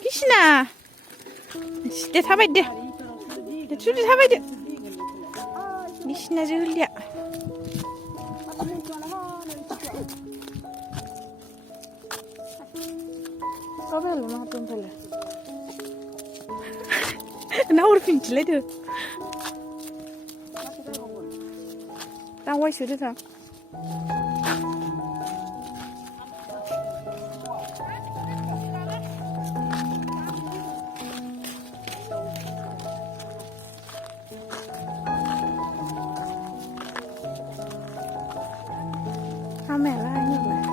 Krishna. Sitte थाबायदो जुदि थाबायदो Krishna जुलिया Kabel mah tumpel Naur pinjled Tawai sudah tak Kamera ini lah.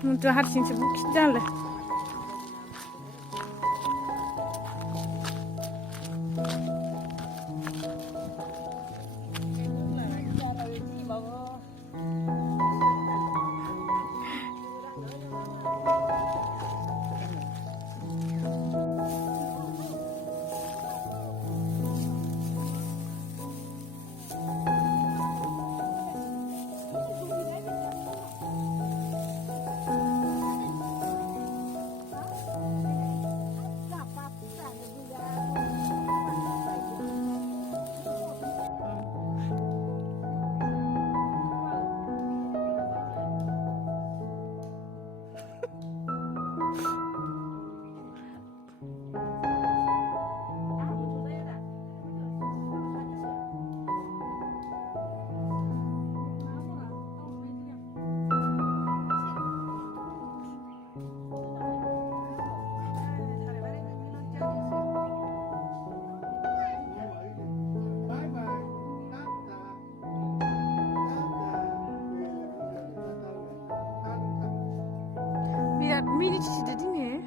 Untuk hari ini sebut kita lah. Biar mini cici jadi ni.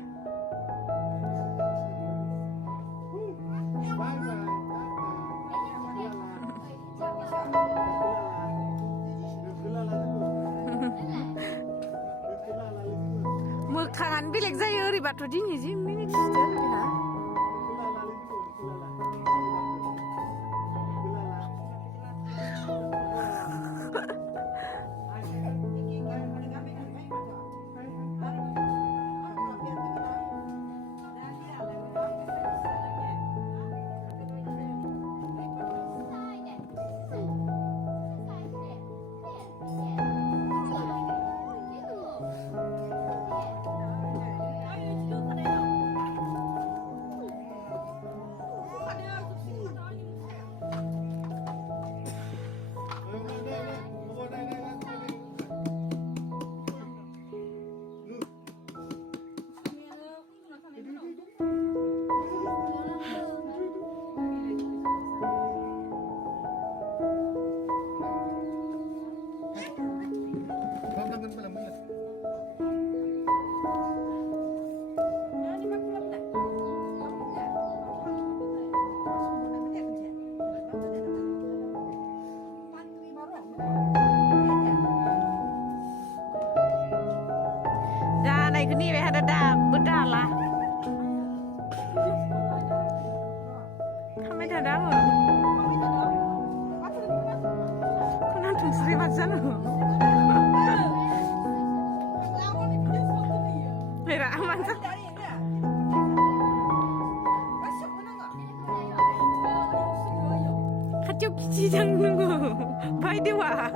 Murkangan bilik saya ribat tu dini je mini cici jadi ha. Này cái này về hạt đà bữa đà là không biết đà mà con ăn thùng sấy mặt rắn hả? Vậy là ăn rắn. Khát chốc chi chẳng nữa, bay đi à?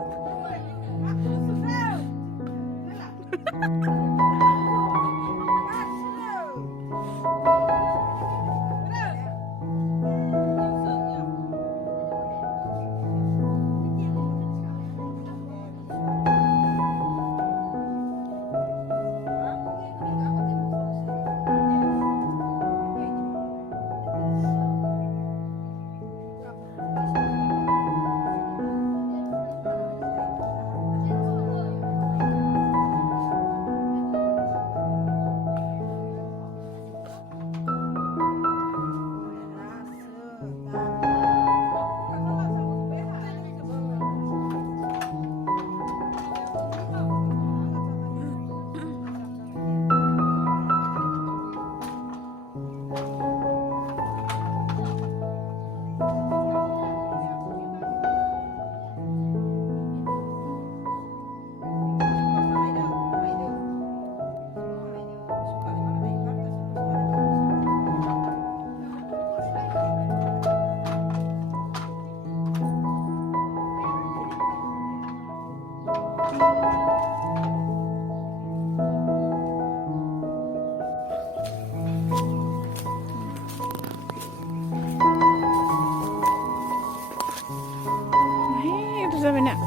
Itu sampai nak.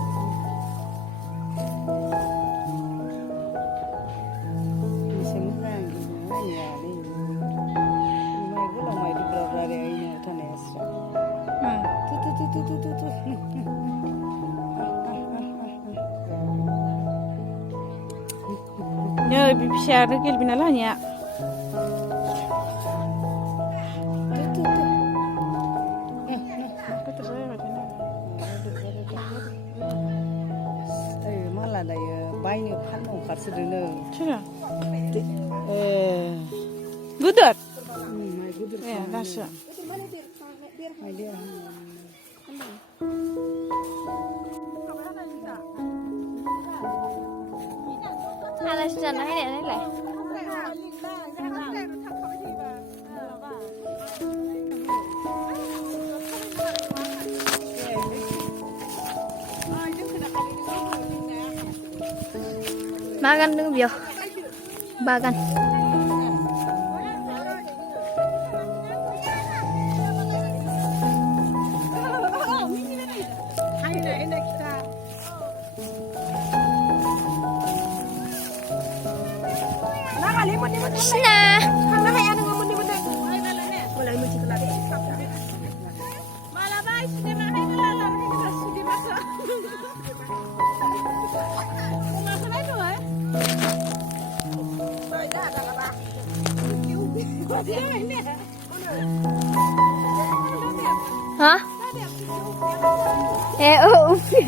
Ya, bir şey arada gel binalah ya. Malah daya bayi kan ongkar sedene. Cina. Gudut. Gudur. Ya, rasa. Dia. Ala sudah naik ni lah. Makan dulu biar. Makan. Sina. Hah? Upi.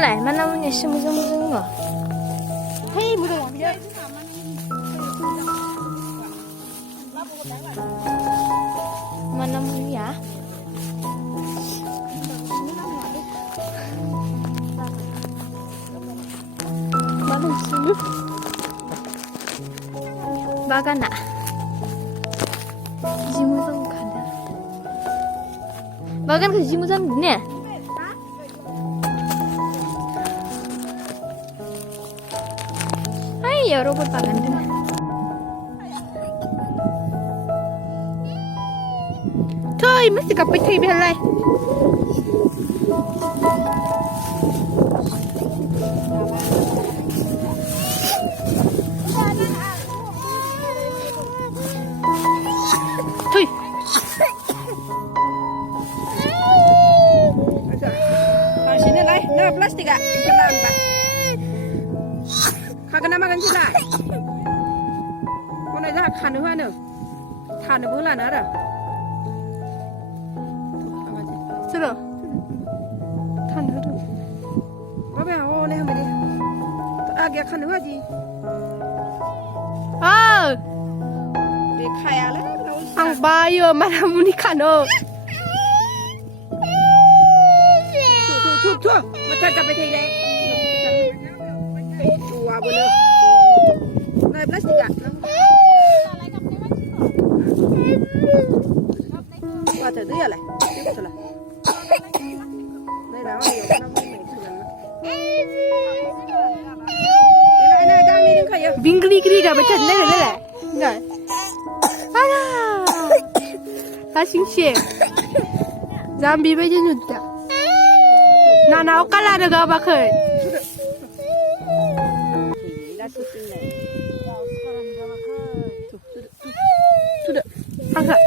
Này mana punya semua nggak? Hei, mudah ya. Mana punya? Mana sini? Bagan nak? Jimusan kan? Bagan ke jimusan ni? Ya robot pagan din. Thôi, mesti kapit thay belai. Thôi. Sini lah, nah plastik ah, pelan pak. Kagak nama kan sila. Kau nak jahat kanu mana? Kanu bulan ada. Sudah. Tan dulu. Apa yang oh ni hamil ni? Agak kanu aja. Ah, Dia kaya lah. ang bayo mana muni kano. Tu, macam kapit thay le. Tua boleh. Nah plastik ah. Wah tu dia lah. Itu lah. Đây là điều năm mươi này đang đi đứng khởi à? Bingli kiri dah betul ni lah. Enggak. Ada. Asing sih. Zambi baca nyuda. Nana okala ada gak bakal. Sudah. Angkat.